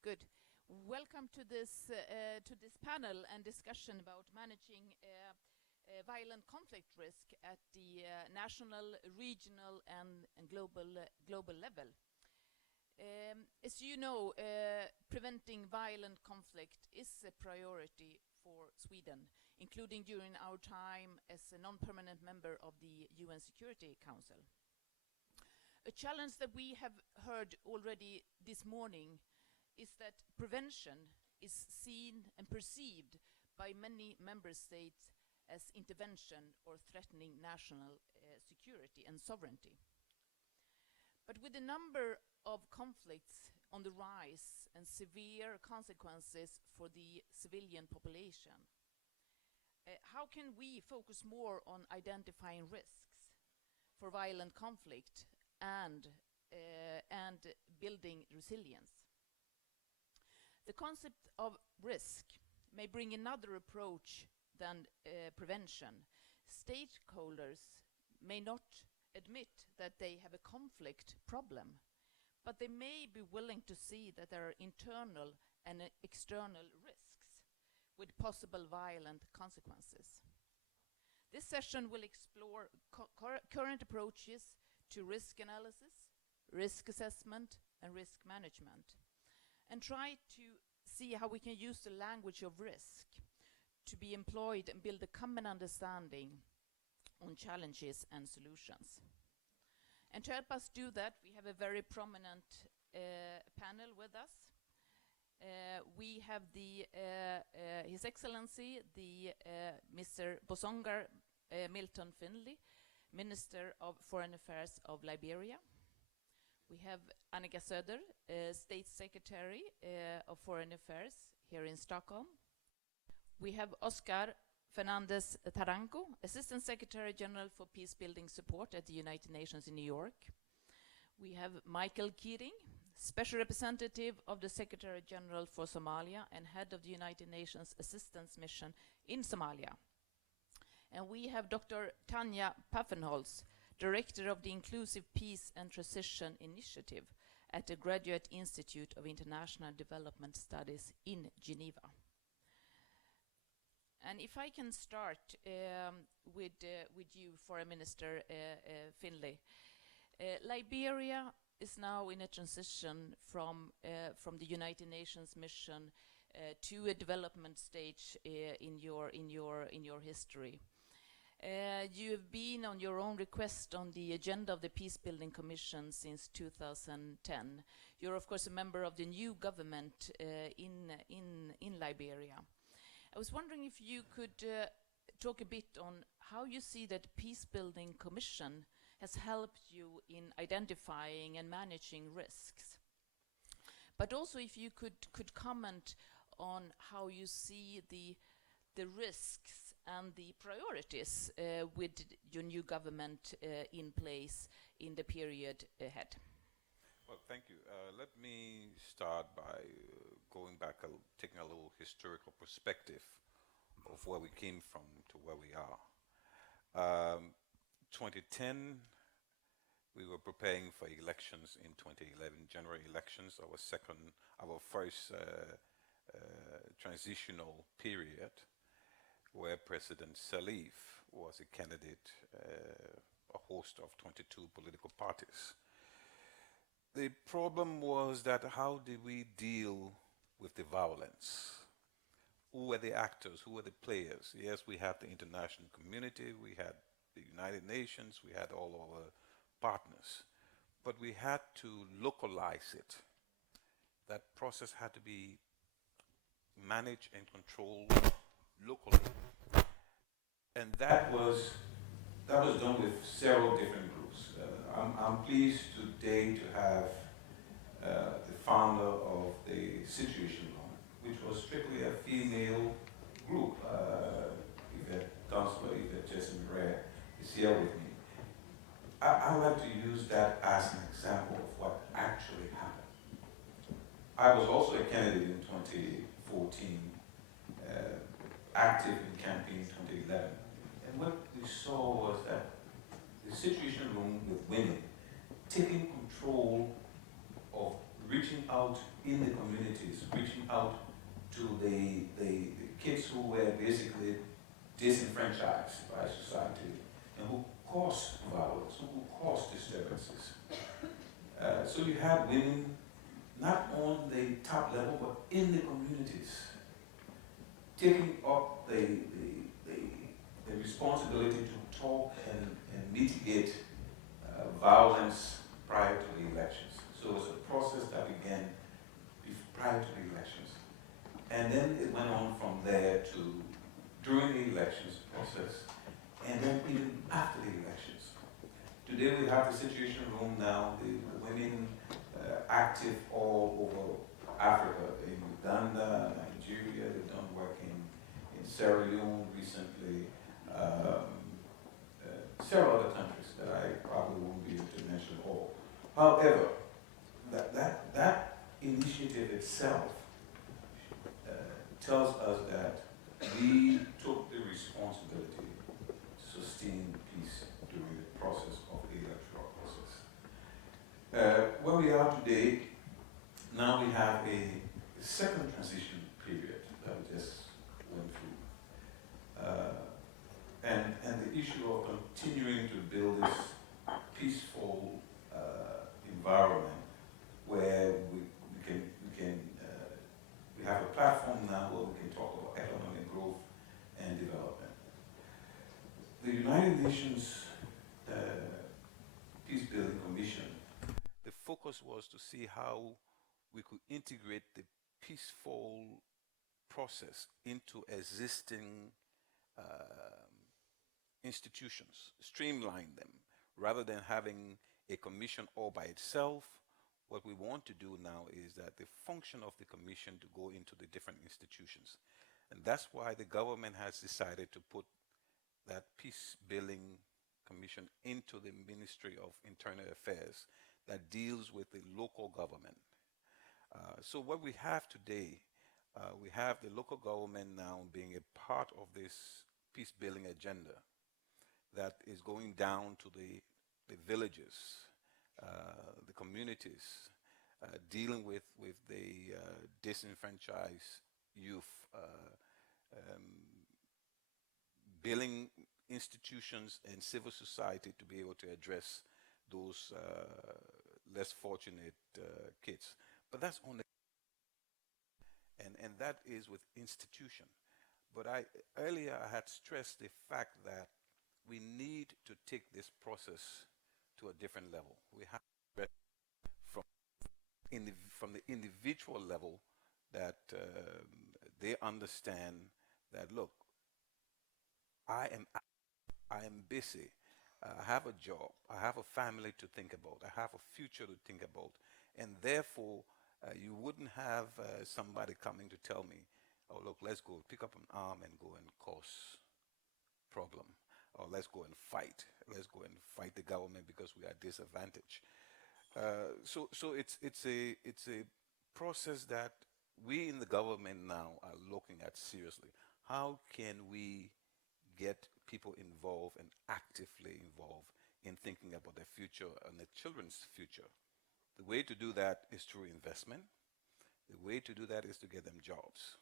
Good. Welcome to this panel and discussion about managing violent conflict risk at the national, regional, and global level. As you know, preventing violent conflict is a priority for Sweden, including during our time as a non-permanent member of the UN Security Council. A challenge that we have heard already this morning is that prevention is seen and perceived by many member states as intervention or threatening national security and sovereignty. But with the number of conflicts on the rise and severe consequences for the civilian population, how can we focus more on identifying risks for violent conflict and building resilience? The concept of risk may bring another approach than prevention. Stakeholders may not admit that they have a conflict problem, but they may be willing to see that there are internal and external risks with possible violent consequences. This session will explore current approaches to risk analysis, risk assessment, and risk management, and try to see how we can use the language of risk to be employed and build a common understanding on challenges and solutions. And to help us do that, we have a very prominent panel with us. We have His Excellency, Mr. Gbehzohngar Milton Findley, Minister of Foreign Affairs of Liberia. We have Annika Söder, State Secretary of Foreign Affairs here in Stockholm. We have Oscar Fernandez Taranco, Assistant Secretary General for Peacebuilding Support at the United Nations in New York. We have Michael Keating, Special Representative of the Secretary General for Somalia and Head of the United Nations Assistance Mission in Somalia. And we have Dr. Tanja Paffenholz, Director of the Inclusive Peace and Transition Initiative at the Graduate Institute of International Development Studies in Geneva. And if I can start with you, Foreign Minister Findley. Liberia is now in a transition from the United Nations mission to a development stage in your history. You have been on your own request on the agenda of the Peacebuilding Commission since 2010. You're of course a member of the new government in Liberia. I was wondering if you could talk a bit on how you see that Peacebuilding Commission has helped you in identifying and managing risks. But also if you could comment on how you see the risks and the priorities with your new government in place in the period ahead. Well, thank you. Let me start by going back, taking a little historical perspective of where we came from to where we are. 2010, we were preparing for elections in 2011, general elections, our first transitional period, where President Salif was a candidate, a host of 22 political parties. The problem was that how did we deal with the violence? Who were the actors? Who were the players? Yes, we had the international community, we had the United Nations, we had all our partners, but we had to localize it. That process had to be managed and controlled locally. And that was done with several different groups. I'm pleased today to have the founder of the Situation Room, which was strictly a female group. Yvette Dunsler, Yvette Jessamine Rare is here with me. I like to use that as an example of what actually happened. I was also a candidate in 2014, active in campaign 2011. And what we saw was that the Situation Room with women taking control of reaching out in the communities, reaching out to the kids who were basically disenfranchised by society and who caused violence, who caused disturbances. So you had women not on the top level, but in the communities, taking up the responsibility to talk and mitigate violence prior to the elections. So it was a process that began prior to the elections. And then it went on from there to during the elections process, and then even after the elections. Today we have the Situation Room now, the women active all over Africa, in Uganda, Nigeria, they've done work in Sierra Leone recently, several other countries that I probably won't be able to mention all. However, that initiative itself tells us that we took the responsibility to sustain peace during the process of the electoral process. Where we are today, now we have a second transition period that we just went through. And the issue of continuing to build this peaceful environment where we have a platform now where we can talk about economic growth and development. The United Nations Peace Building Commission, the focus was to see how we could integrate the peaceful process into existing institutions, streamline them, rather than having a commission all by itself. What we want to do now is that the function of the commission to go into the different institutions. And that's why the government has decided to put that peace building commission into the Ministry of Internal Affairs that deals with the local government. So what we have today, we have the local government now being a part of this peace building agenda that is going down to the villages, the communities, dealing with the disenfranchised youth, building institutions and civil society to be able to address those less fortunate kids. But that's on the and that is with institution. But earlier I had stressed the fact that we need to take this process to a different level. We have to from the individual level that they understand that, look, I am busy. I have a job. I have a family to think about. I have a future to think about. And therefore, you wouldn't have somebody coming to tell me, oh, look, let's go pick up an arm and go and cause problem. Or let's go and fight. Let's go and fight the government because we are disadvantaged. So it's a process that we in the government now are looking at seriously. How can we get people involved and actively involved in thinking about their future and their children's future? The way to do that is through investment. The way to do that is to get them jobs.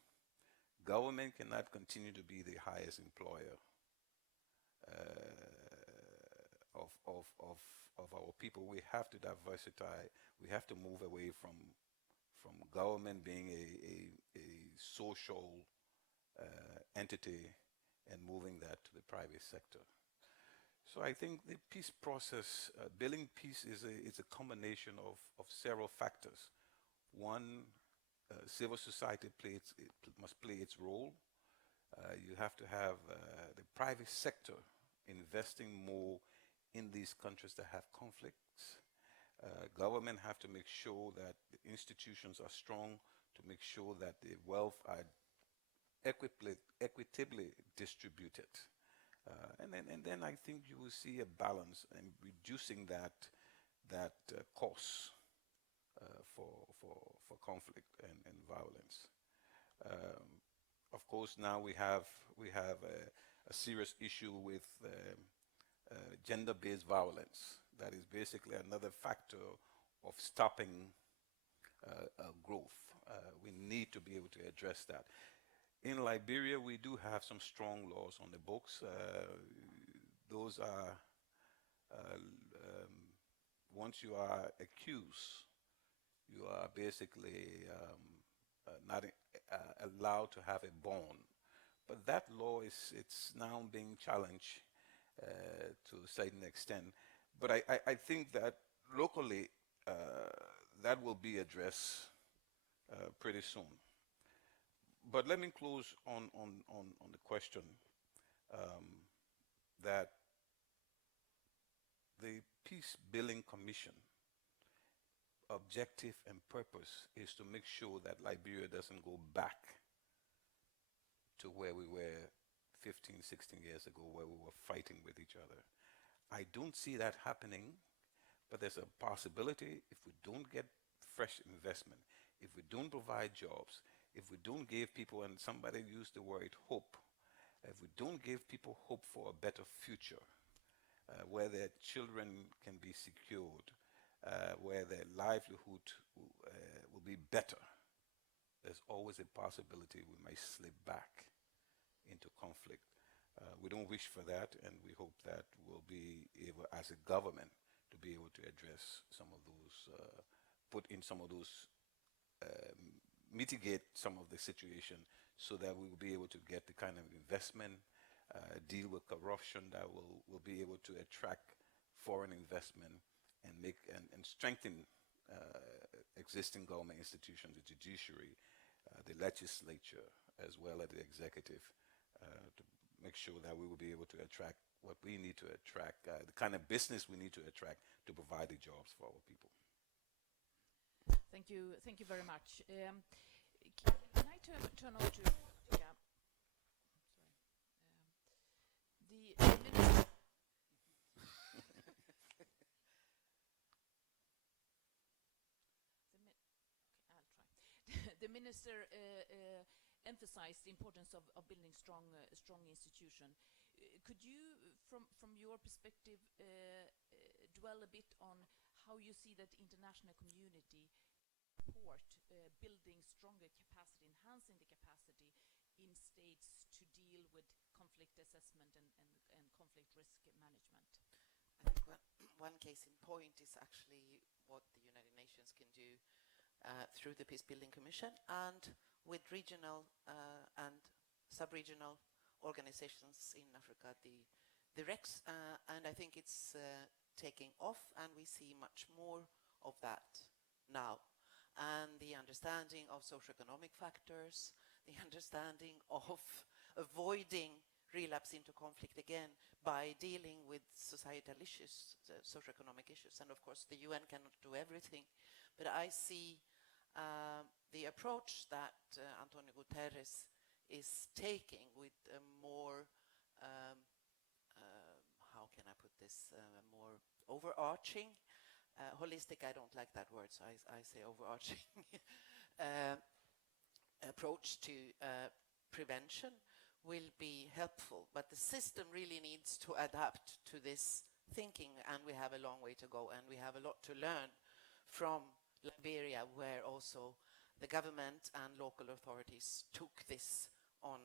Government cannot continue to be the highest employer of our people. We have to diversify. We have to move away from government being a social entity and moving that to the private sector. So I think the peace process, building peace is a combination of several factors. One, civil society must play its role. You have to have the private sector investing more in these countries that have conflicts. Government have to make sure that the institutions are strong, to make sure that the wealth are equitably distributed. And then I think you will see a balance in reducing that cost for conflict and violence. Of course, now we have a serious issue with gender-based violence. That is basically another factor of stopping growth. We need to be able to address that. In Liberia, we do have some strong laws on the books. Those are, once you are accused, you are basically not allowed to have a bond. But that law it's now being challenged to a certain extent. But I think that locally that will be addressed pretty soon. But let me close on the question that the Peace Building Commission objective and purpose is to make sure that Liberia doesn't go back to where we were 15, 16 years ago, where we were fighting with each other. I don't see that happening, but there's a possibility if we don't get fresh investment, if we don't provide jobs, if we don't give people, and somebody used the word hope, if we don't give people hope for a better future, where their children can be secured, where their livelihood will be better, there's always a possibility we may slip back into conflict. We don't wish for that, and we hope that we'll be able, as a government, to be able to address some of those, put in some of those, mitigate some of the situation so that we will be able to get the kind of investment, deal with corruption that will be able to attract foreign investment and make and strengthen existing government institutions, the judiciary, the legislature, as well as the executive, to make sure that we will be able to attract what we need to attract, the kind of business we need to attract to provide the jobs for our people. Thank you very much. Can I turn over to Annika? The minister. The minister emphasized the importance of building strong institution. Could you, from your perspective, dwell a bit on how you see that international community support building stronger capacity, enhancing the capacity in states to deal with conflict assessment and conflict risk management? I think one case in point is actually what the United Nations can do through the Peace Building Commission and with regional and sub-regional organizations in Africa, the REX, and I think it's taking off, and we see much more of that now. And the understanding of socioeconomic factors, the understanding of avoiding relapse into conflict again by dealing with societal issues, socioeconomic issues. And of course, the UN cannot do everything, but I see the approach that Antonio Guterres is taking with a more, how can I put this, more overarching, holistic, I don't like that word, so I say overarching, approach to prevention will be helpful. But the system really needs to adapt to this thinking, and we have a long way to go, and we have a lot to learn from Liberia, where also the government and local authorities took this on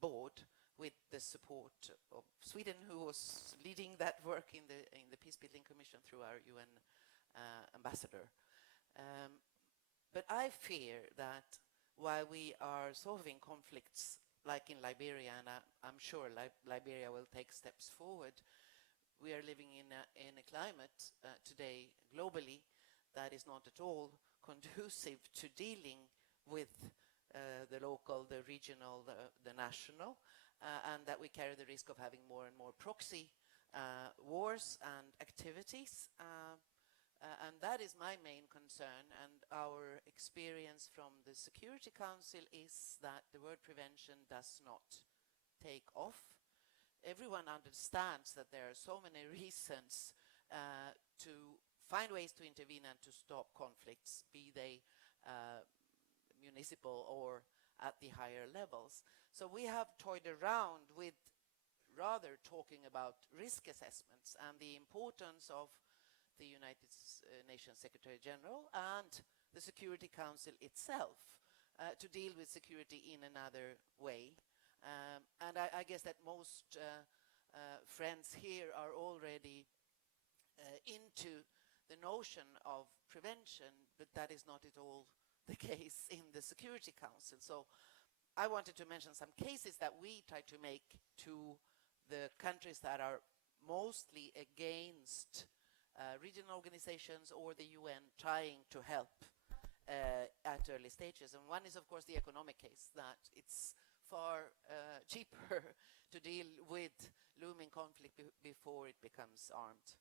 board with the support of Sweden, who was leading that work in the Peace Building Commission through our UN ambassador. But I fear that while we are solving conflicts like in Liberia, and I'm sure Liberia will take steps forward, we are living in a climate today globally that is not at all conducive to dealing with the local, the regional, the national, and that we carry the risk of having more and more proxy wars and activities. And that is my main concern, and our experience from the Security Council is that the word prevention does not take off. Everyone understands that there are so many reasons to find ways to intervene and to stop conflicts, be they municipal or at the higher levels. So we have toyed around with rather talking about risk assessments and the importance of the United Nations Secretary General and the Security Council itself to deal with security in another way. And I guess that most friends here are already into the notion of prevention, but that is not at all the case in the Security Council. So I wanted to mention some cases that we try to make to the countries that are mostly against regional organizations or the UN trying to help at early stages. And one is, of course, the economic case, that it's far cheaper to deal with looming conflict before it becomes armed.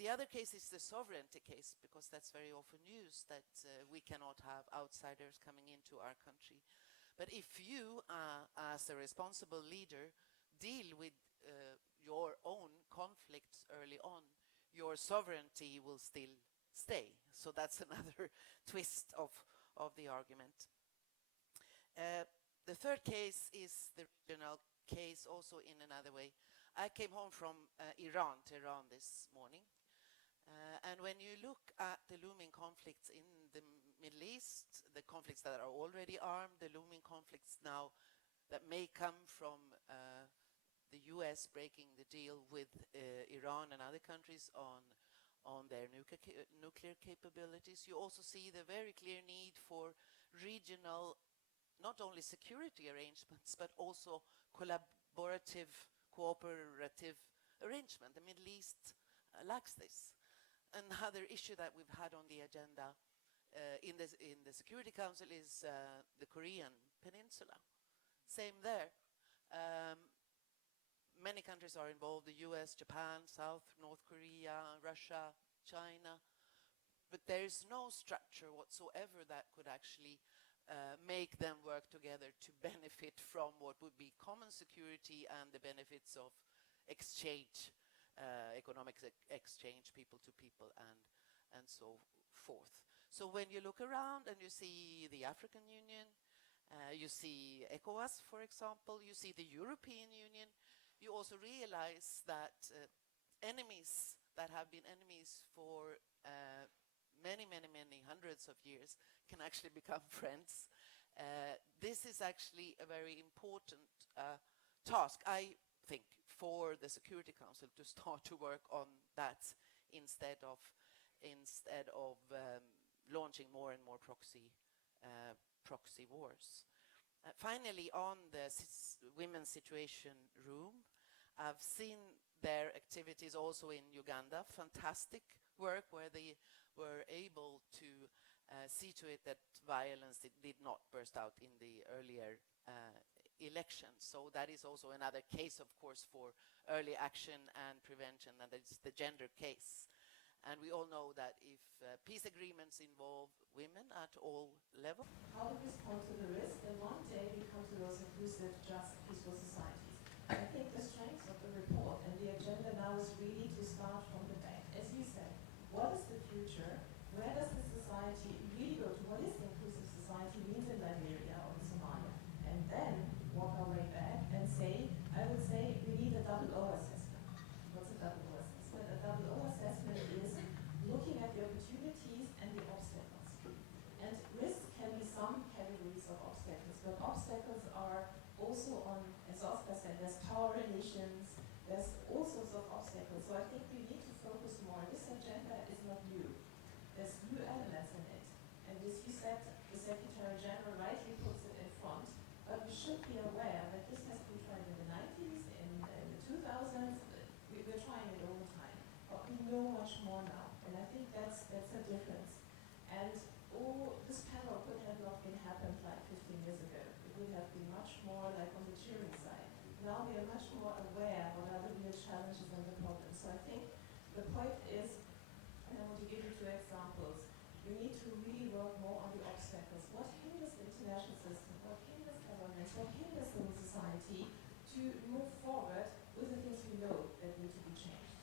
The other case is the sovereignty case, because that's very often used, that we cannot have outsiders coming into our country. But if you, as a responsible leader, deal with your own conflicts early on, your sovereignty will still stay. So that's another twist of the argument. The third case is the regional case, also in another way. I came home from Tehran this morning. And when you look at the looming conflicts in the Middle East, the conflicts that are already armed, the looming conflicts now that may come from the US breaking the deal with Iran and other countries on their nuclear capabilities, you also see the very clear need for regional, not only security arrangements, but also collaborative, cooperative arrangement. The Middle East lacks this. Another issue that we've had on the agenda in the Security Council is the Korean Peninsula. Same there. Many countries are involved, the US, Japan, South, North Korea, Russia, China, but there is no structure whatsoever that could actually make them work together to benefit from what would be common security and the benefits of exchange, economic exchange, people to people, and so forth. So when you look around and you see the African Union, you see ECOWAS, for example, you see the European Union, you also realize that enemies that have been enemies for many hundreds of years can actually become friends. This is actually a very important task, I think, for the Security Council to start to work on that instead of launching more and more proxy wars. Finally, on the women's situation room, I've seen their activities also in Uganda. Fantastic work where they were able to see to it that violence did not burst out in the earlier elections. So that is also another case, of course, for early action and prevention, and it's the gender case. And we all know that if peace agreements involve women at all levels. How to respond to the risk and one day become to those inclusive, just, peaceful societies. I think the strength of the report and the agenda now is really to start from the back. As you said, what is the future? Where does the society really go to? What is inclusive society means in Liberia or in Somalia? And then walk our way back and say, I would say we need a double O assessment. What's a double O assessment? A double O assessment is looking at the opportunities and the obstacles. And risk can be some categories of obstacles, but obstacles are also on, as Oscar said, there's power relations, there's all sorts of obstacles. So I think we need to focus more. This agenda is not new. There's new elements in it. And as you said, the Secretary General rightly puts it in front, but we should be aware that this has been tried in the 90s, in the 2000s. We're trying it all the time. But we know much more now. And I think that's a difference. And this panel could have not been happened like 15 years ago. It would have been much more like on the cheering side. Now we are much more aware what are the real challenges and the problems. So I think the point is, and I want to give you two examples, we need to really work more on the obstacles. What hinders the international system? What hinders governments? What hinders civil society to move forward with the things we know that need to be changed?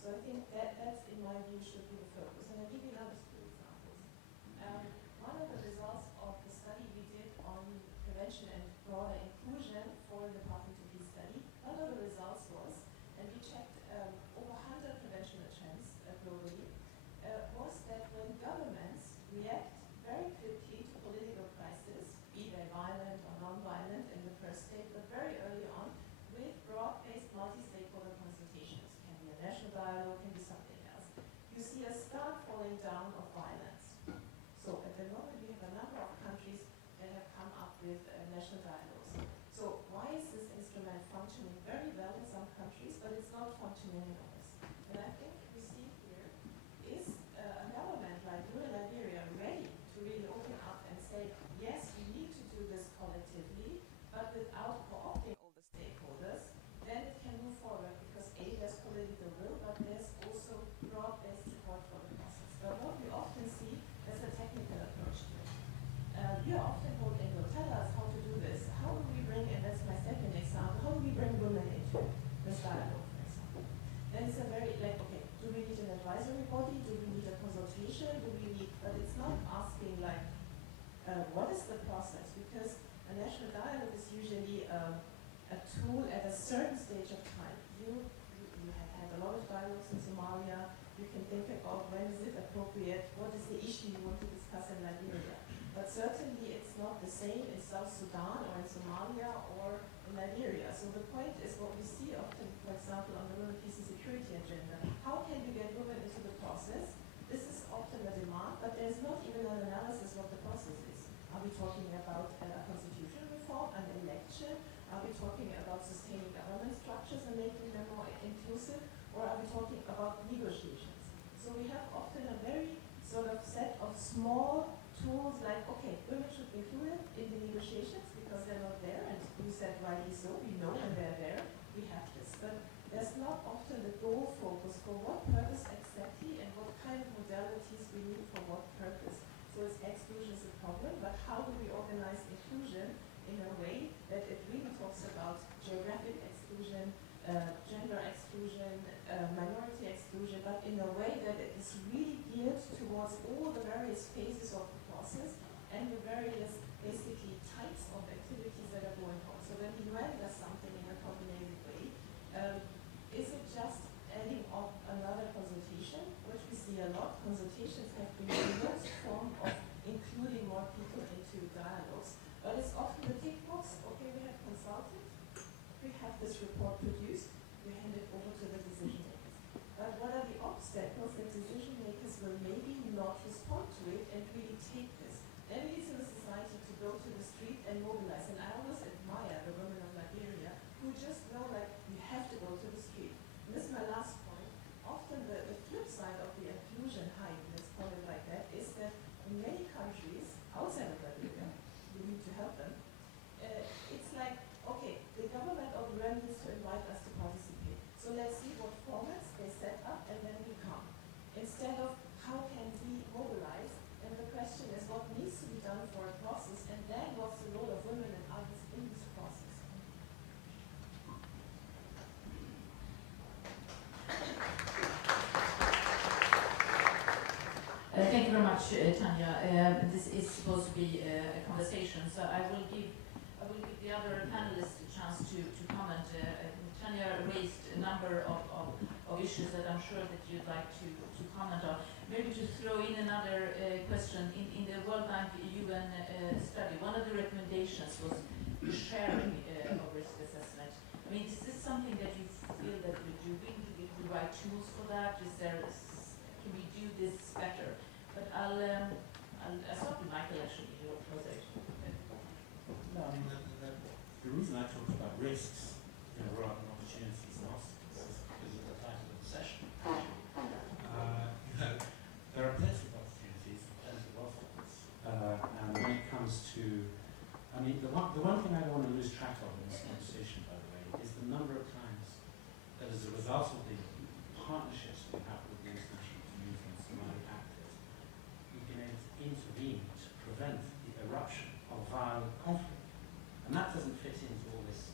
So I think that's, in my view, should be the focus. And I'll give you another two examples. One of the results of the study we did on prevention and broader inclusion for the Pathway to Peace study, one of the results was, and we checked over 100 prevention attempts globally, was that when governments calling down of violence. So at the moment we have a number of countries that have come up with national dialogues. So why is this instrument functioning very well in some countries, but it's not functioning in others? And I think we see here is a government like Liberia ready to really open up and say, yes, we need to do this collectively, but without co-opting all the stakeholders, then it can move forward because A, there's political will, but there's also broad-based support for the process. But what we often see is a technical approach to it. You are often told, and will tell us how to do this. How do we bring, and that's my second example, how do we bring women into this dialogue, for example? Then it's a very, like, okay, do we need an advisory body? Do we need a consultation? Do we need, but it's not asking like, what is the process? Because a national dialogue is usually a tool at a certain stage of time. You have had a lot of dialogues in Somalia. You can think about when is it appropriate, what is the issue you want to discuss in Liberia. But certainly it's not the same in South Sudan or in Somalia or in Liberia. So the point is what we see often, for example, on the Women, Peace and Security agenda. How can we get women into the process? This is often a demand, but there's not even an analysis of what the process is. Are we talking about a constitutional reform, an election? Are we talking about sustaining government structures and making them more inclusive? Or are we talking about negotiations? So we have often a very sort of set of small tools like, okay, women should be included in the negotiations because they're not there, and you said rightly so, we know when they're there, we have this. But there's not often the goal focus for what purpose exactly and what kind of modalities we need for what purpose. So it's exclusion is a problem, but how do we organize inclusion in a way that it really talks about geographic exclusion, gender exclusion, minority exclusion, but in a way that it is really geared towards all the various phases of the process and the various basically types of activities that are going on. So when the UN does something in a coordinated way, is it just adding up another consultation, which we see a lot? Consultations have been the most form of including more people into dialogues, but it's often the tick box. Okay, we have consulted, we have this report produced, we hand it over to the decision makers. But what are the obstacles that decision makers will maybe not respond to it and really take this? Then we need civil society to go to the street and mobilize. And I always admire the women of Liberia who just know, like, we have to go to the street. And this is my last point. Often the flip side of the inclusion hype, let's call it like that, is that in many countries outside of Liberia, we need to help them. It's like, okay, the government of the UN needs to invite us to participate. So let's see what formats they set up and then we come. Instead of how can we mobilize, and the question is what needs to be done for a process, and then what's the role of women and others in this process. Thank you very much, Tanya. This is supposed to be a conversation, so I will give the other panelists a chance to comment. Tanya raised a number of issues that I'm sure that you'd like to comment on. Maybe to throw in another question. In the World Bank UN study, one of the recommendations was the sharing of risk assessment. I mean, is this something that you feel that you're doing? Do you have the right tools for that? Can we do this better? But I'll start with Michael, actually, your presentation. No, I mean, the reason I talked about risks rather than opportunities and obstacles is because of the title of the session. There are plenty of opportunities and plenty of obstacles. And when it comes to, I mean, the one thing I don't want to lose track of in this conversation, by the way, is the number of times that as a result of the partnerships we have with the international community and Somali actors, we've been able to intervene to prevent the eruption of violent conflict. And that doesn't fit into all this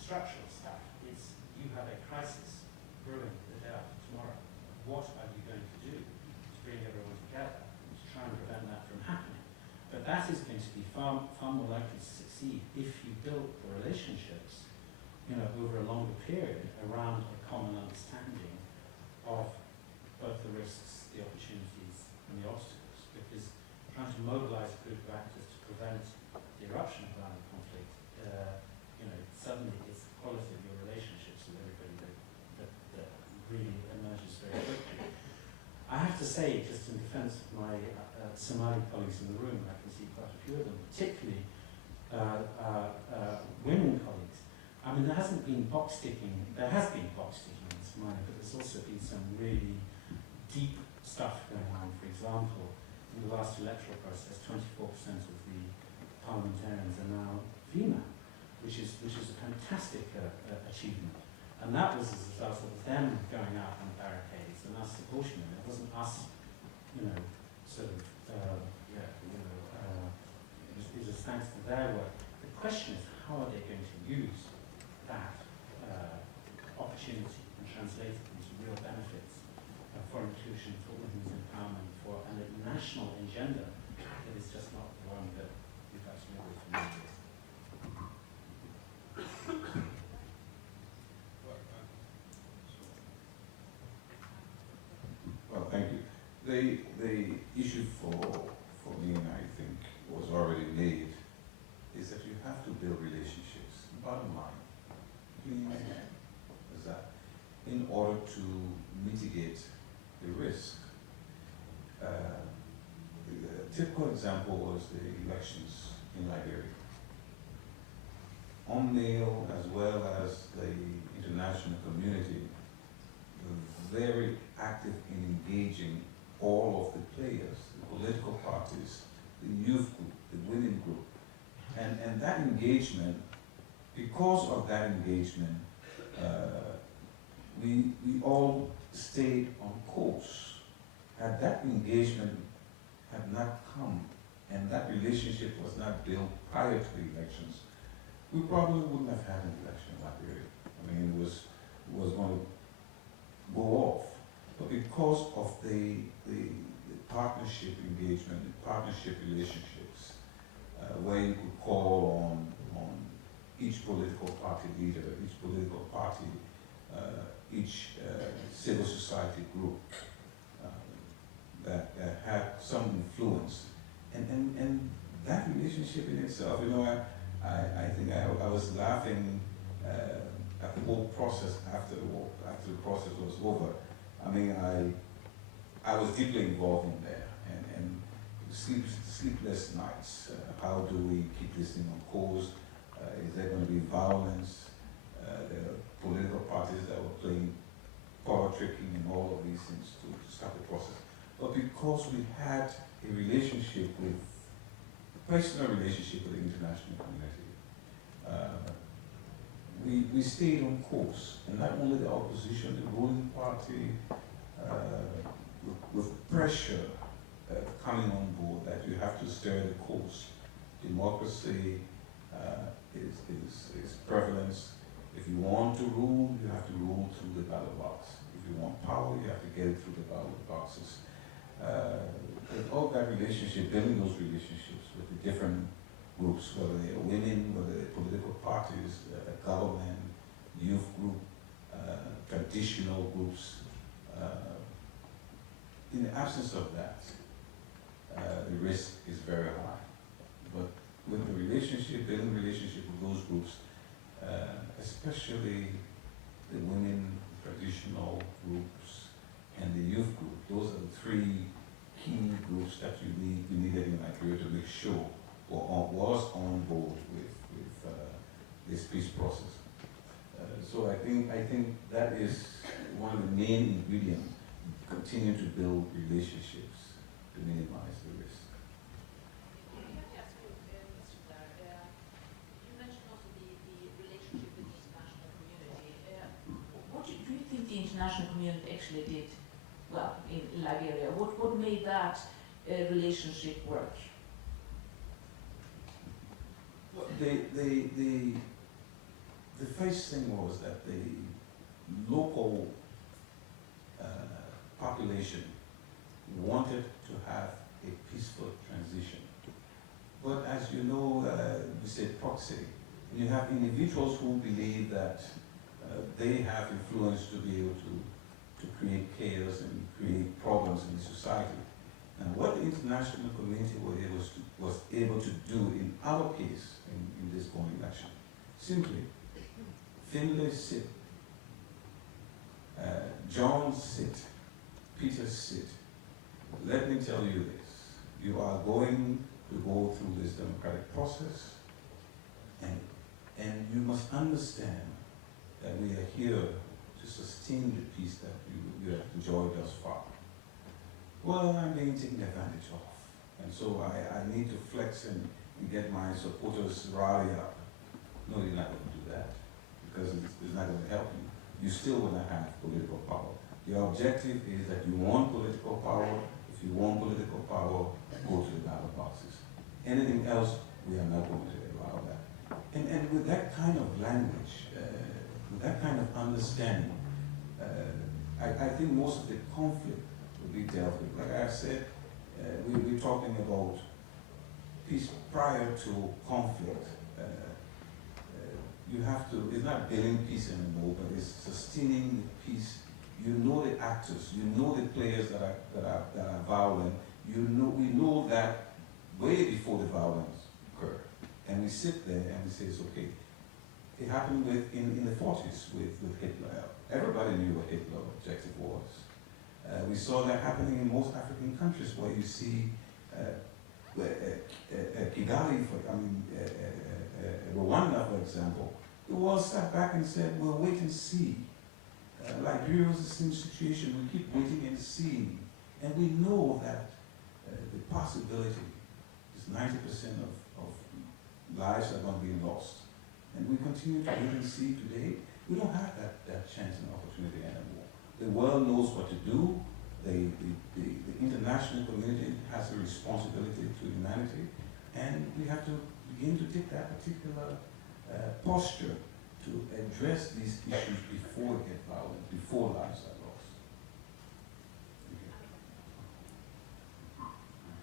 structural stuff. It's you have a crisis brewing the day after tomorrow. What are you going to do to bring everyone together to try and prevent that from happening? But that is going to be far more likely to succeed if you build the relationships, over a longer period around a common understanding of both the risks, the opportunities, and the obstacles. Because trying to mobilize a group of actors to prevent the eruption of violent conflict, suddenly it's the quality of your relationships with everybody that really emerges very quickly. I have to say, just in defense of my Somali colleagues in the room, I can see quite a few of them, particularly women colleagues. I mean, there has been box ticking in Somalia, but there's also been some really deep stuff going on. For example, in the last electoral process, 24% of the parliamentarians are now female, which is a fantastic achievement. And that was as a result of them going out on barricades and us supporting them. It wasn't us, it was thanks to their work. The question is, how are they going to use that opportunity and translate it into real benefits for inclusion, for women's empowerment, for a national agenda that is just not the one that we've actually always familiar with. Well, thank you. The issue for me, and I think was already made, is that you have to build relationships. Bottom line, is that in order to mitigate the risk. The typical example was the elections in Liberia. UNMIL, as well as the international community, were very active in engaging all of the players, the political parties, the youth group, the women group. And that engagement, because of that engagement, we all stayed on course. Had that engagement had not come and that relationship was not built prior to the elections, we probably wouldn't have had an election in Liberia. I mean, it was going to go off. But because of the partnership engagement, the partnership relationships, where you could call on each political party leader, each political party, each civil society group that had some influence, and that relationship in itself, I think I was laughing at the whole process after the process was over. I mean, I was deeply involved in there, and sleepless nights. How do we keep this thing on course? Is there going to be violence? There are political parties that were playing power tricking and all of these things to start the process. But because we had a relationship personal relationship with the international community, we stayed on course. And not only the opposition, the ruling party, with pressure coming on board that you have to stir the course. Democracy is prevalence. If you want to rule, you have to rule through the ballot box. If you want power, you have to get it through the ballot boxes. With all that relationship, building those relationships with the different groups, whether they are women, whether they're political parties, government, youth group, traditional groups. In the absence of that, the risk is very high. But with the relationship, building relationship with those groups, especially the women, traditional groups, and the youth group, those are the three key groups that you needed in Nigeria to make sure was on board with this peace process. So I think that is one of the main ingredients. Continue to build relationships to minimize the risk. Can I ask you a question there? You mentioned also the relationship with the international community. What do you think the international community actually did well in Liberia? What made that relationship work? Well, the first thing was that the local population wanted to have a peaceful transition. But as you know, we said proxy. You have individuals who believe that they have influence to be able to create chaos and create problems in society. And what the international community was able to do in our case, in this going election, simply, Findley sit, John sit, Peter sit, let me tell you this. You are going to go through this democratic process, and you must understand that we are here to sustain the peace that you have enjoyed thus far. Well, I'm being taken advantage of, and so I need to flex and get my supporters rally up. No, you're not going to do that, because it's not going to help you. You still will not have political power. Your objective is that you want political power. If you want political power, go to the ballot boxes. Anything else, we are not going to allow that. And with that kind of language, with that kind of understanding, I think most of the conflict will be dealt with. Like I said, we're talking about peace prior to conflict. You have to, it's not building peace anymore, but it's sustaining the peace. You know the actors, you know the players that are violent. We know that way before the violence occurred. And we sit there and we say, it's okay. It happened in the 40s with Hitler. Everybody knew what Hitler's objective was. We saw that happening in most African countries, where you see Kigali, Rwanda, for example. The world sat back and said, we'll wait and see. Liberia was the same situation. We keep waiting and seeing. And we know that the possibility is 90% of lives are going to be lost. And we continue to wait and see today. We don't have that chance and opportunity anymore. The world knows what to do. The international community has a responsibility to humanity. And we have to begin to take that particular posture to address these issues before it gets violent, before lives are lost.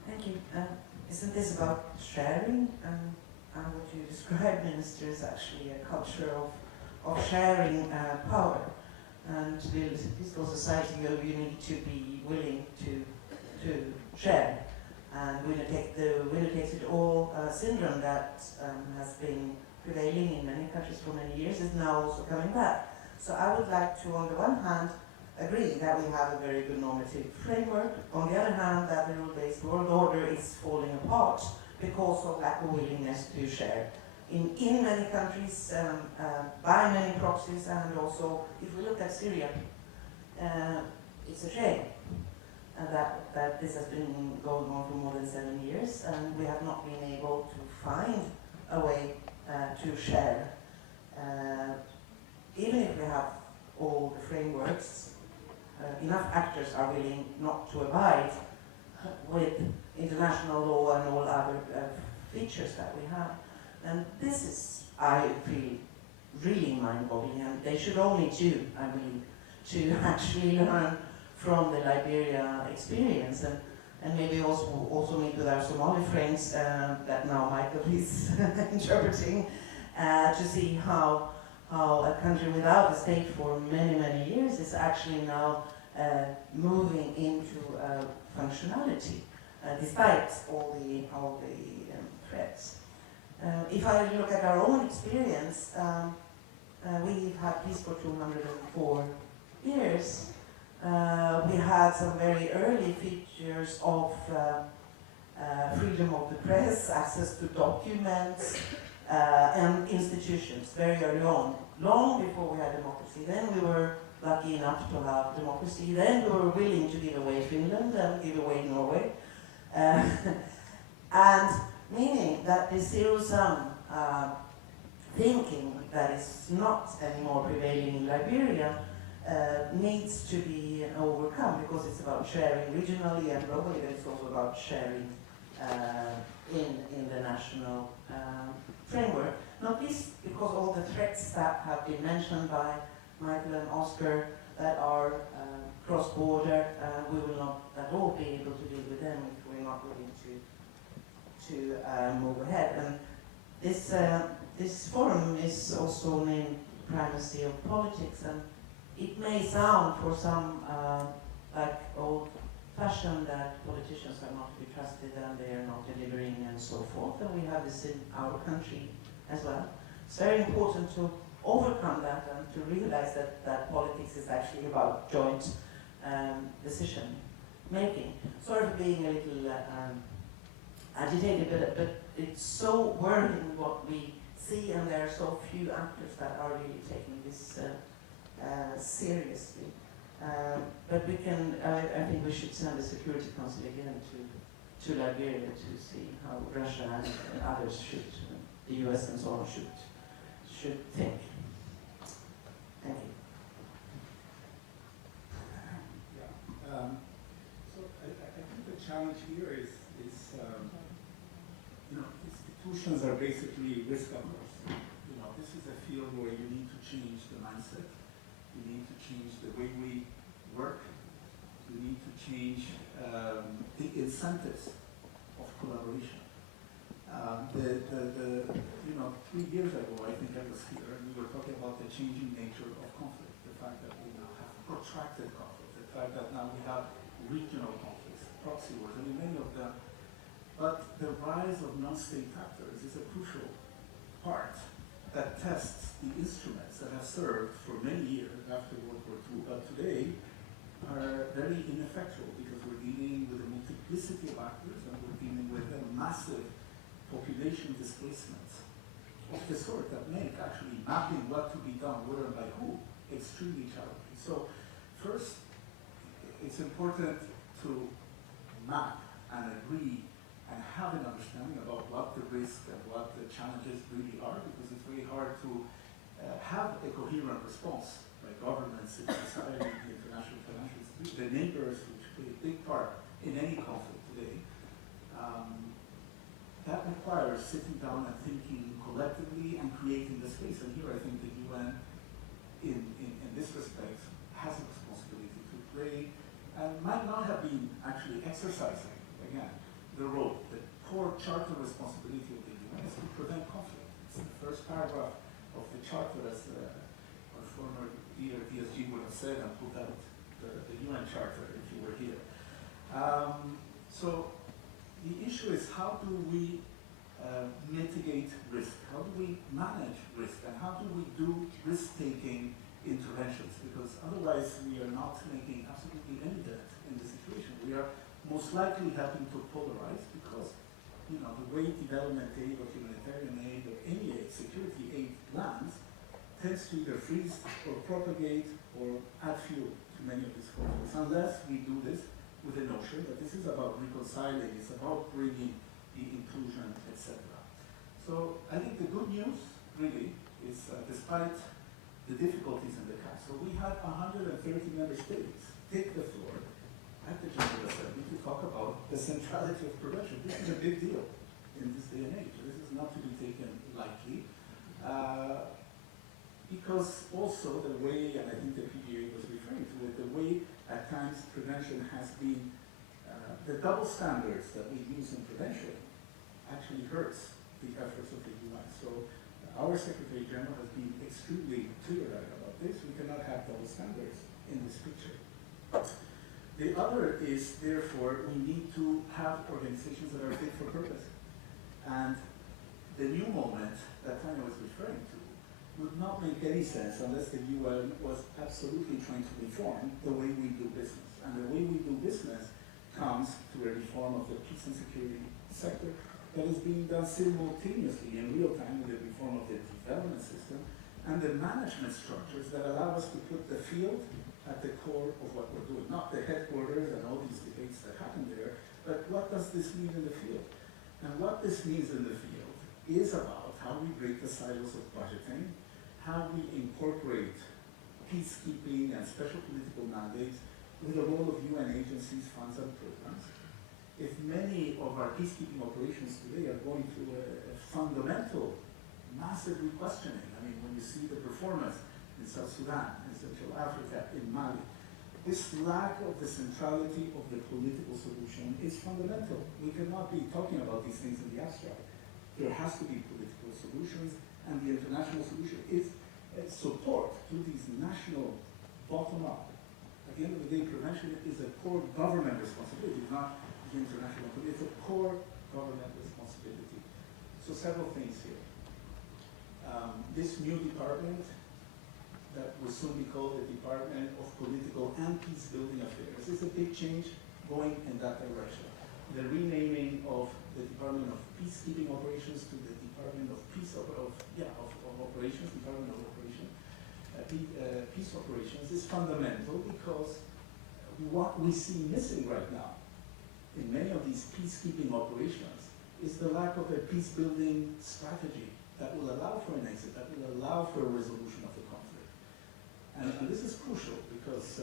Thank you. Isn't this about sharing? And what you describe, Minister, is actually a culture of sharing power. And to build a peaceful society, you need to be willing to share. And winner takes it all syndrome that has been prevailing in many countries for many years is now also coming back. So I would like to, on the one hand, agree that we have a very good normative framework. On the other hand, that the rule-based world order is falling apart because of lack of willingness to share. In many countries, by many proxies, and also, if we look at Syria, it's a shame that this has been going on for more than 7 years, and we have not been able to find a way to share. Even if we have all the frameworks, enough actors are willing not to abide with international law and all other features that we have. And this is, I feel, really mind-boggling, and they should only do, I believe, to actually learn from the Liberia experience, and maybe also meet with our Somali friends that now Michael is interpreting, to see how a country without a state for many, many years is actually now moving into functionality, despite all the threats. If I look at our own experience, we've had peace for 204 years. We had some very early features of freedom of the press, access to documents, and institutions very early on, long before we had democracy. Then we were lucky enough to have democracy. Then we were willing to give away Finland and give away Norway. And meaning that the zero-sum thinking that is not anymore prevailing in Liberia needs to be overcome, because it's about sharing regionally and globally, but it's also about sharing in the national framework. Not least because all the threats that have been mentioned by Michael and Oscar that are cross-border, we will not at all be able to deal with them if we're not willing to move ahead. And this forum is also named Primacy of Politics, and it may sound for some like old-fashioned, that politicians are not to be trusted and they are not delivering and so forth, and we have this in our country as well. It's very important to overcome that and to realize that politics is actually about joint decision. making. Sorry for being a little agitated, but it's so worrying what we see, and there are so few actors that are really taking this seriously. But we can, I think we should send the Security Council again to Liberia to see how Russia and others should, the US and so on, should think. Thank you. So I think the challenge here is institutions are basically risk averse. This is a field where you need to change the mindset. You need to change the way we work. You need to change the incentives of collaboration. 3 years ago, I think I was here, and we were talking about the changing nature of conflict, the fact that we now have protracted conflict, the fact that now we have regional conflicts, proxy wars, I mean, many of them. But the rise of non-state actors is a crucial part that tests the instruments that have served for many years after World War II, but today are very ineffectual because we're dealing with a multiplicity of actors and we're dealing with a massive population displacements of the sort that make actually mapping what to be done where and by who extremely challenging. So first, it's important to map and agree and have an understanding about what the risk and what the challenges really are, because it's very hard to have a coherent response by governments, civil society, the international financial institutions, the neighbors, which play a big part in any conflict today. That requires sitting down and thinking collectively and creating the space. And here I think the UN, in this respect, has a responsibility to play, and might not have been actually exercising, again, the role. The core charter responsibility of the UN is to prevent conflict. It's the first paragraph of the charter, as our former leader DSG would have said, and put out the UN charter if you were here. So the issue is, how do we mitigate risk? How do we manage risk? And how do we do risk-taking interventions? Because otherwise we are not making absolutely any dent in the situation. We are most likely helping to polarize, because the way development aid or humanitarian aid or any aid, security aid lands, tends to either freeze or propagate or add fuel to many of these conflicts, unless we do this with the notion that this is about reconciling, it's about bringing the inclusion, etc. So I think the good news, really, is despite the difficulties in the Council, we had 130 member states take the floor at the General Assembly to talk about the centrality of prevention. This is a big deal in this day and age. This is not to be taken lightly. Because also the way, and I think the PGA was referring to it, the way at times prevention has been, the double standards that we use in prevention actually hurts the efforts of the UN. So our Secretary General has been extremely clear-eyed about this. We cannot have double standards in this picture. The other is, therefore, we need to have organizations that are fit for purpose. And the new moment that Tanya was referring to would not make any sense unless the UN was absolutely trying to reform the way we do business. And the way we do business comes through a reform of the peace and security sector that is being done simultaneously in real time with the reform of the development system and the management structures that allow us to put the field at the core of what we're doing. Not the headquarters and all these debates that happen there, but what does this mean in the field? And what this means in the field is about how we break the silos of budgeting, how we incorporate peacekeeping and special political mandates with the role of UN agencies, funds, and programs. If many of our peacekeeping operations today are going through a fundamental, massive re-questioning, I mean, when you see the performance in South Sudan, in Central Africa, in Mali, this lack of the centrality of the political solution is fundamental. We cannot be talking about these things in the abstract. There has to be political solutions, and the international solution is support to these national bottom-up. At the end of the day, prevention is a core government responsibility, not the international, but it's a core government responsibility. So several things here. This new department that will soon be called the Department of Political and Peace Building Affairs is a big change going in that direction. The renaming of the Department of Peacekeeping Operations to the Department of Peace Operations, Department of Operation, Peace Operations is fundamental because what we see missing right now in many of these peacekeeping operations is the lack of a peace-building strategy that will allow for an exit, that will allow for a resolution of the conflict. And this is crucial because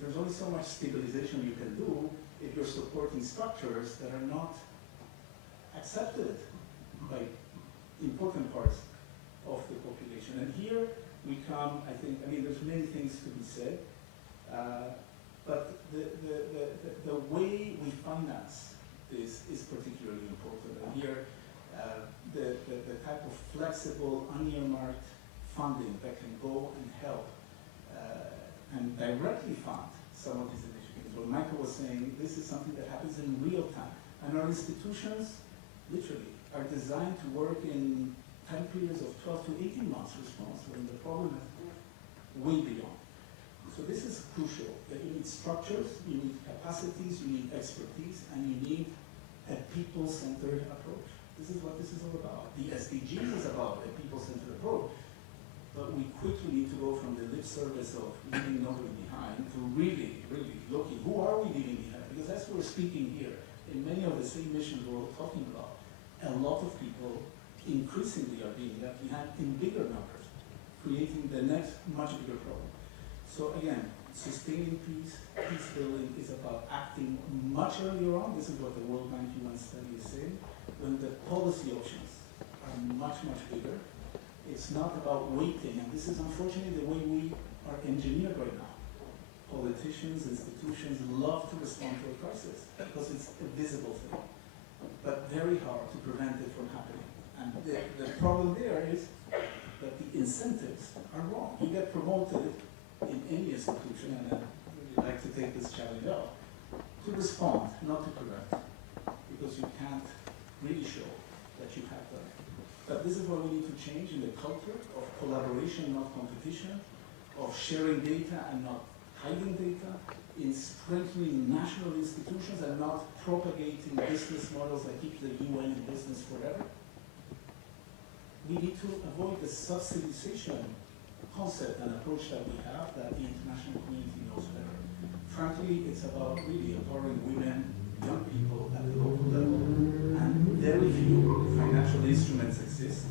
there's only so much stabilization you can do if you're supporting structures that are not accepted by important parts of the population. And here we come, I mean, there's many things to be said, but the way we finance this is particularly important. And here, the type of flexible, unearmarked funding that can go and help and directly fund some of these initiatives. What Michael was saying, this is something that happens in real time. And our institutions, literally, are designed to work in time periods of 12 to 18 months response when the problem is way beyond. So this is crucial, that you need structures, you need capacities, you need expertise, and you need a people-centered approach. This is what this is all about. The SDGs is about a people-centered approach, but we quickly need to go from the lip service of leaving nobody behind to really, really looking, who are we leaving behind? Because as we're speaking here, in many of the same missions we're talking about, a lot of people increasingly are being left behind in bigger numbers, creating the next much bigger problem. So again, sustaining peace, peace building is about acting much earlier on. This is what the World Bank UN study is saying. When the policy options are much, much bigger, it's not about waiting. And this is unfortunately the way we are engineered right now. Politicians, institutions love to respond to a crisis because it's a visible thing, but very hard to prevent it from happening. And the problem there is that the incentives are wrong. You get promoted in any institution, and I really like to take this challenge out, to respond, not to prevent, because you can't really show that you have done it. But this is what we need to change in the culture of collaboration, not competition, of sharing data and not hiding data, in strengthening national institutions and not propagating business models that keep the UN in business forever. We need to avoid the subsidization concept and approach that we have that the international community knows better. Frankly, it's about really empowering women, young people at the local level, and very few financial instruments exist.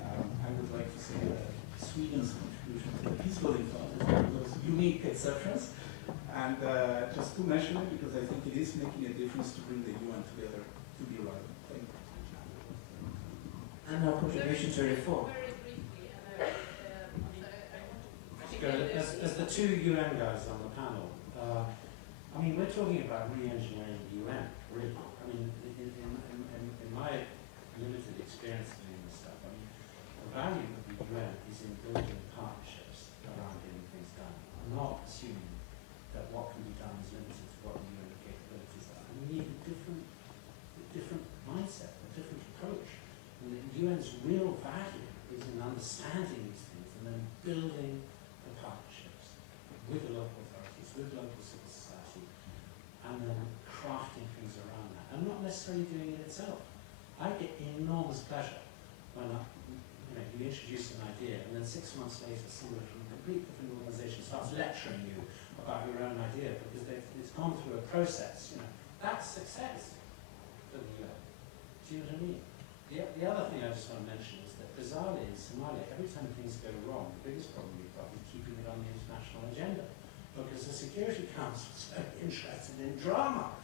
I would like to say that Sweden's contribution to the Peace Building Fund is one of those unique exceptions. And just to mention it, because I think it is making a difference to bring the UN together to be relevant. Thank you. And our contribution to reform. Very briefly, As the two UN guys on the panel, I mean, we're talking about re-engineering the UN, really. I mean, in my limited experience doing this stuff, I mean, the value of the UN is in building partnerships around getting things done. I'm not assuming that what can be done is limited to what the UN capabilities are. And we need a different mindset, a different approach. And the UN's real value is in understanding these things and then building the partnerships with the local authorities, with local civil society, and then crafting things around that. And not necessarily doing it itself. I get enormous pleasure when you introduce an idea and then 6 months later somebody from a complete different organisation starts lecturing you about your own idea because it's gone through a process. That's success for the UN. Do you know what I mean? The other thing I just want to mention is that bizarrely in Somalia, every time things go wrong, the biggest problem we've got is keeping it on the international agenda because the Security Council is so interested in drama.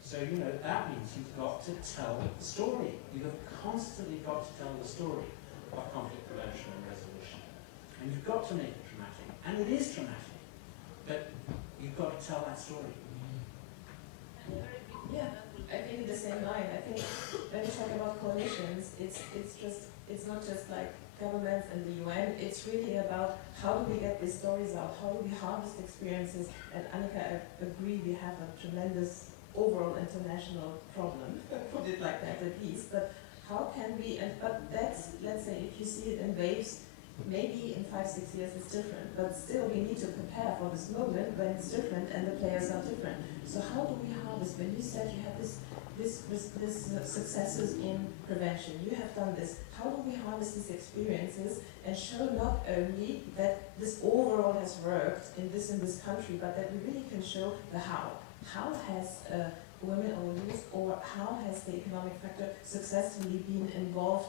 So, that means you've got to tell the story. You have constantly got to tell the story of conflict prevention and resolution. And you've got to make it dramatic. And it is dramatic. But you've got to tell that story. Yeah, I think the same line. I think when we talk about coalitions, it's not just like governments and the UN, it's really about how do we get these stories out, how do we harvest experiences, and Annika, I agree, we have a tremendous overall international problem, put it like that at least, but how can we, but that's, let's say, if you see it in waves, Maybe in 5-6 years it's different, but still we need to prepare for this moment when it's different and the players are different. So how do we harvest? When you said you had this successes in prevention, you have done this. How do we harvest these experiences and show not only that this overall has worked in this country, but that we really can show the how. How has women or youth, or how has the economic factor successfully been involved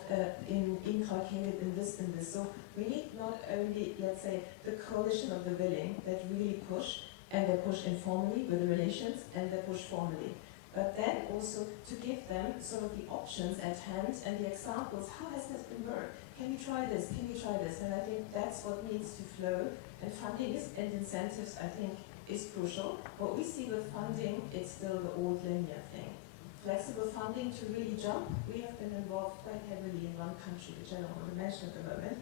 inculcated in this and this? So we need not only, let's say, the coalition of the willing that really push, and they push informally with the relations, and they push formally. But then also to give them sort of the options at hand and the examples. How has this been worked? Can you try this? Can you try this? And I think that's what needs to flow. And funding and incentives, I think, is crucial. What we see with funding, it's still the old linear thing. Flexible funding to really jump. We have been involved quite heavily in one country, which I don't want to mention at the moment,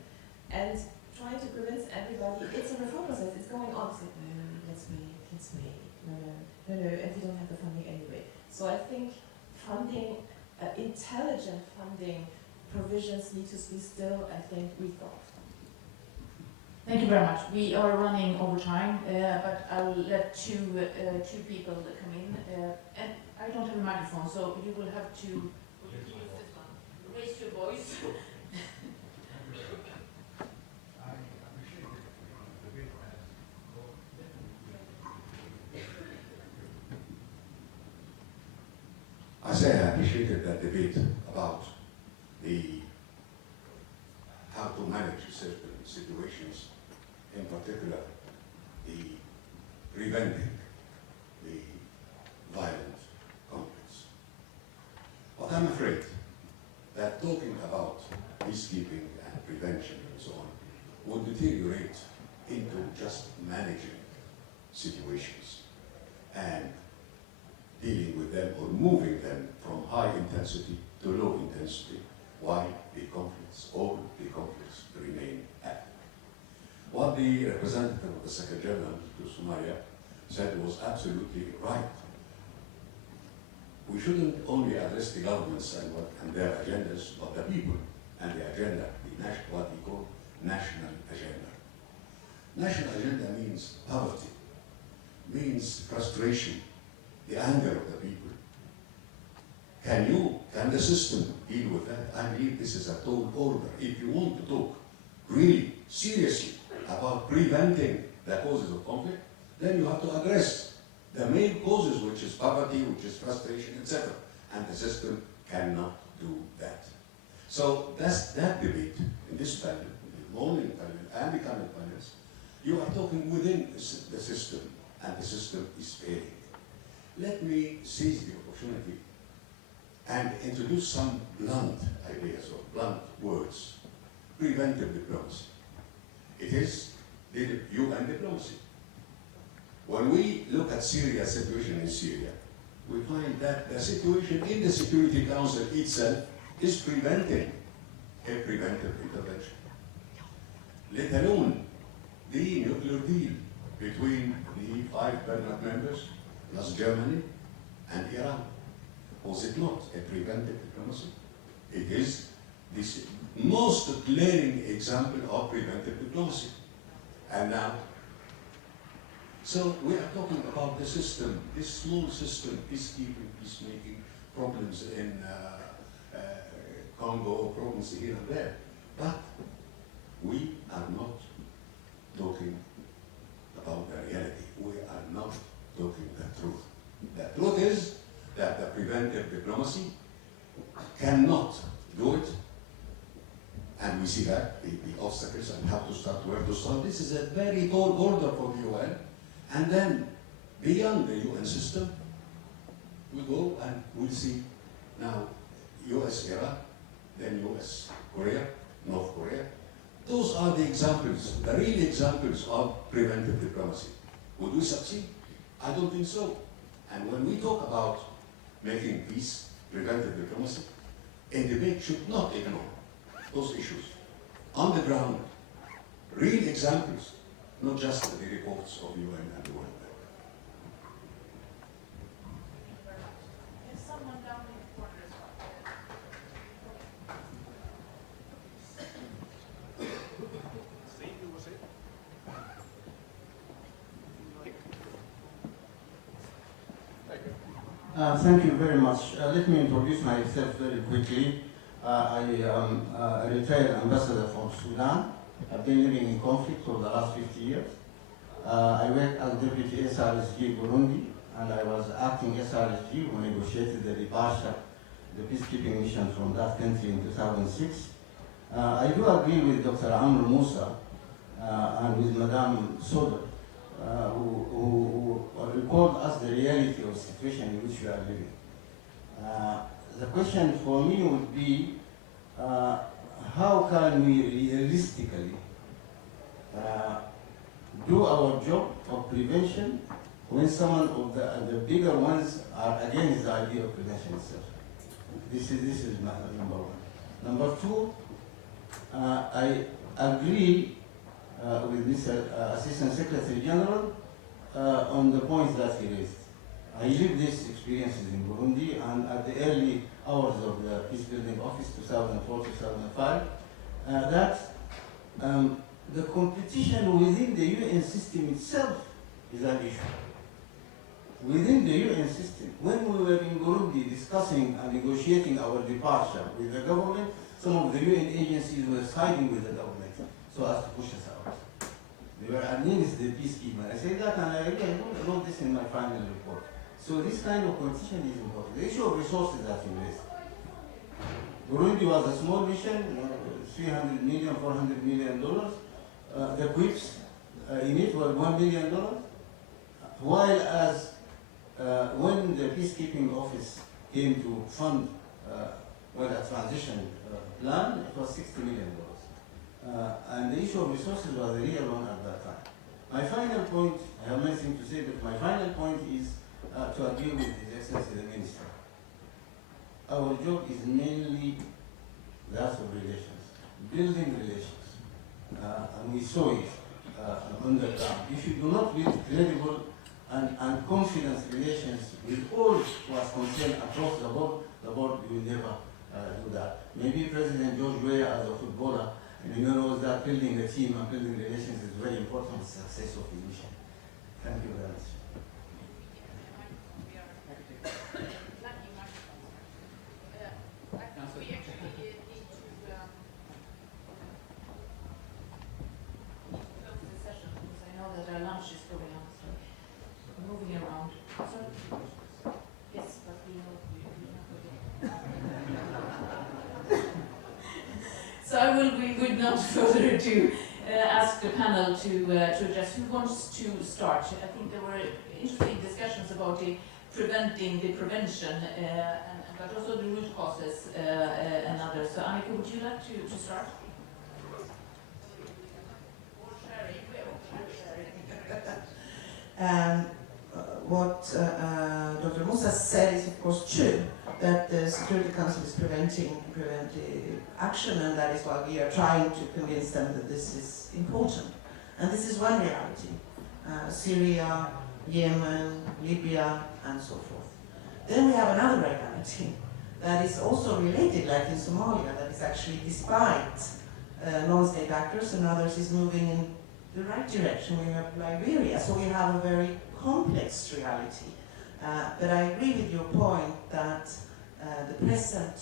and trying to convince everybody it's a reform process, it's going on. It's like, no, let's wait, no, and we don't have the funding anyway. So I think funding, intelligent funding provisions need to be still, I think, rethought. Thank you very much. We are running over time, but I'll let two people come in. And I don't have a microphone, so you will have to use this one. Raise your voice. I say I appreciated that debate about how to manage certain situations, in particular the preventing the violent conflicts. But I'm afraid that talking about peacekeeping and prevention and so on would deteriorate into just managing situations and dealing with them or moving them from high intensity to low intensity while all the conflicts remain active. What the representative of the Secretary General to Somalia said was absolutely right. We shouldn't only address the governments and their agendas, but the people and the agenda, what we call national agenda. National agenda means poverty, means frustration, the anger of the people. Can the system deal with that? I believe this is a tall order. If you want to talk really seriously about preventing the causes of conflict, then you have to address the main causes, which is poverty, which is frustration, etc. And the system cannot do that. So that's that debate in this panel, the morning panel and the coming panels. You are talking within the system, and the system is failing. Let me seize the opportunity and introduce some blunt ideas or blunt words. Preventive diplomacy. It is the UN diplomacy. When we look at Syria's situation in Syria, we find that the situation in the Security Council itself is preventing a preventive intervention. Let alone the nuclear deal between the 5 permanent members plus Germany and Iran. Was it not a preventive diplomacy? It is this most glaring example of preventive diplomacy. And now, so we are talking about the system, this small system, peacekeeping, peacemaking, problems in Congo, problems here and there. But we are not talking about the reality. We are not talking the truth. The truth is that the preventive diplomacy cannot do it, and we see that, the obstacles and how to start, where to start. This is a very tall order for the UN, and then beyond the UN system, we go and we'll see now US era, then US Korea, North Korea. Those are the examples, the real examples of preventive diplomacy. Would we succeed? I don't think so. And when we talk about making peace, preventive diplomacy, a debate should not ignore those issues. On the ground, real examples, not just the reports of UN and the World Bank. There's someone down in the corner as well. Thank you very much. Let me introduce myself very quickly. I am a retired ambassador from Sudan. I've been living in conflict for the last 50 years. I worked as deputy SRSG Burundi, and I was acting SRSG when negotiated the departure, the peacekeeping mission from that country in 2006. I do agree with Dr. Amr Musa and with Madame Söder, who recalled us the reality of the situation in which we are living. The question for me would be, how can we realistically do our job of prevention when some of the bigger ones are against the idea of prevention itself? This is my number one. Number two, I agree with Mr. Assistant Secretary General on the points that he raised. I lived these experiences in Burundi, and at the early hours of the peacebuilding office, 2004-2005, that the competition within the UN system itself is an issue. Within the UN system, when we were in Burundi discussing and negotiating our departure with the government, some of the UN agencies were siding with the government so as to push us out. They were against the peacekeeping. I said that, and I wrote this in my final report. So this kind of competition is important. The issue of resources that you raised. Burundi was a small mission, $300 million, $400 million. The quips in it were $1 million. While as when the peacekeeping office came to fund a transition plan, it was $60 million. And the issue of resources was a real one at that time. My final point, I have nothing to say, but my final point is to agree with His Excellency the Minister. Our job is mainly that of relations, building relations. And we saw it on the ground. If you do not build credible and confidence relations with all who are concerned across the board will never do that. Maybe President George Weah, as a footballer, knows that building a team and building relations is very important for the success of the mission. Thank you very much. So I will, without further ado, ask the panel to address who wants to start. I think there were interesting discussions about preventing the prevention, but also the root causes and others. So Annika, would you like to start? What Dr. Musa said is of course true, that the Security Council is preventive action, and that is why we are trying to convince them that this is important. And this is one reality. Syria, Yemen, Libya, and so forth. Then we have another reality that is also related, like in Somalia, that is actually, despite non-state actors and others, is moving in the right direction. We have Liberia, so we have a very complex reality. But I agree with your point that the present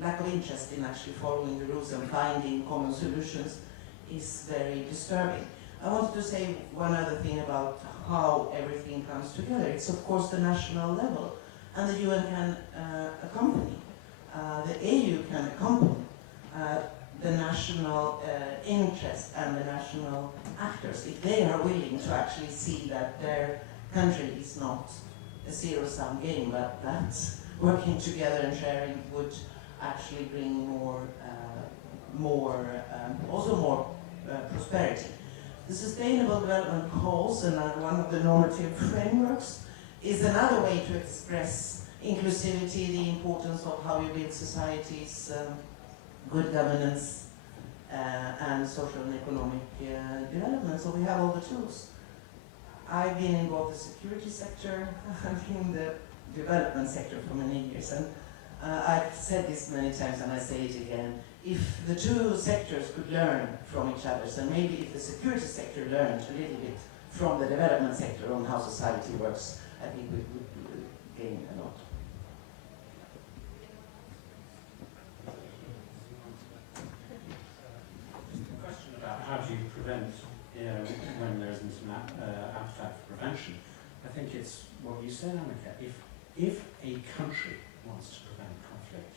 lack of interest in actually following the rules and finding common solutions is very disturbing. I wanted to say one other thing about how everything comes together. It's of course the national level, and the UN can accompany, the AU can accompany the national interest and the national actors, if they are willing to actually see that their country is not a zero-sum game, but that working together and sharing would actually bring more prosperity. The Sustainable Development Goals, and one of the normative frameworks, is another way to express inclusivity, the importance of how you build societies, good governance, and social and economic development. So we have all the tools. I've been involved in the security sector, I've been in the development sector for many years, and I've said this many times and I say it again. If the two sectors could learn from each other, so maybe if the security sector learned a little bit from the development sector on how society works, I think we would gain a lot. Question about how do you prevent when there isn't an appetite for prevention. I think it's what you said, Annika. If a country wants to prevent conflict,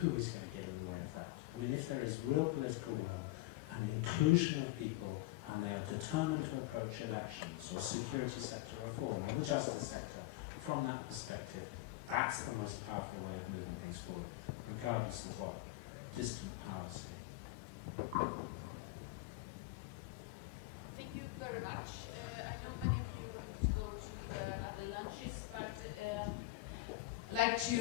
who is going to get in the way of that? I mean, if there is real political will and inclusion of people, and they are determined to approach elections or security sector reform or the justice sector from that perspective, that's the most powerful way of moving things forward, regardless of what distant powers say. Thank you very much. I know many of you have to go to other lunches, but I'd like to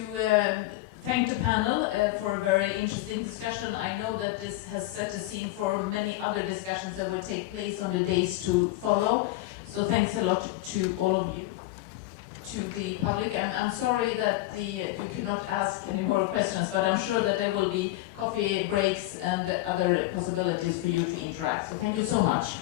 thank the panel for a very interesting discussion. I know that this has set the scene for many other discussions that will take place on the days to follow. So thanks a lot to all of you. To the public, I'm sorry that you could not ask any more questions, but I'm sure that there will be coffee breaks and other possibilities for you to interact. So thank you so much.